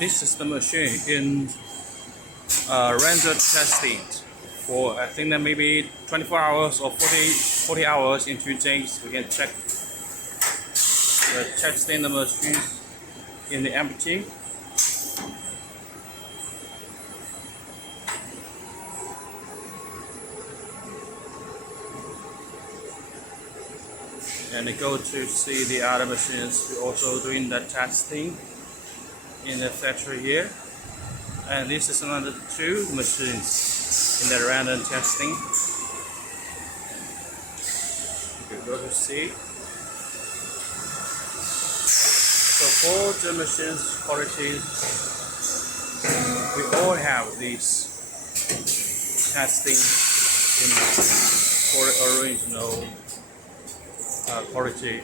This is the machine in random testing for I think that maybe 24 hours or 40 hours in 2 days. We can check the testing the machine in the empty. And go to see the other machines also doing the testing in the factory here. And this is another 2 machines in the random testing. You can go to see. So for the machines quality, we all have these testing in for the original quality.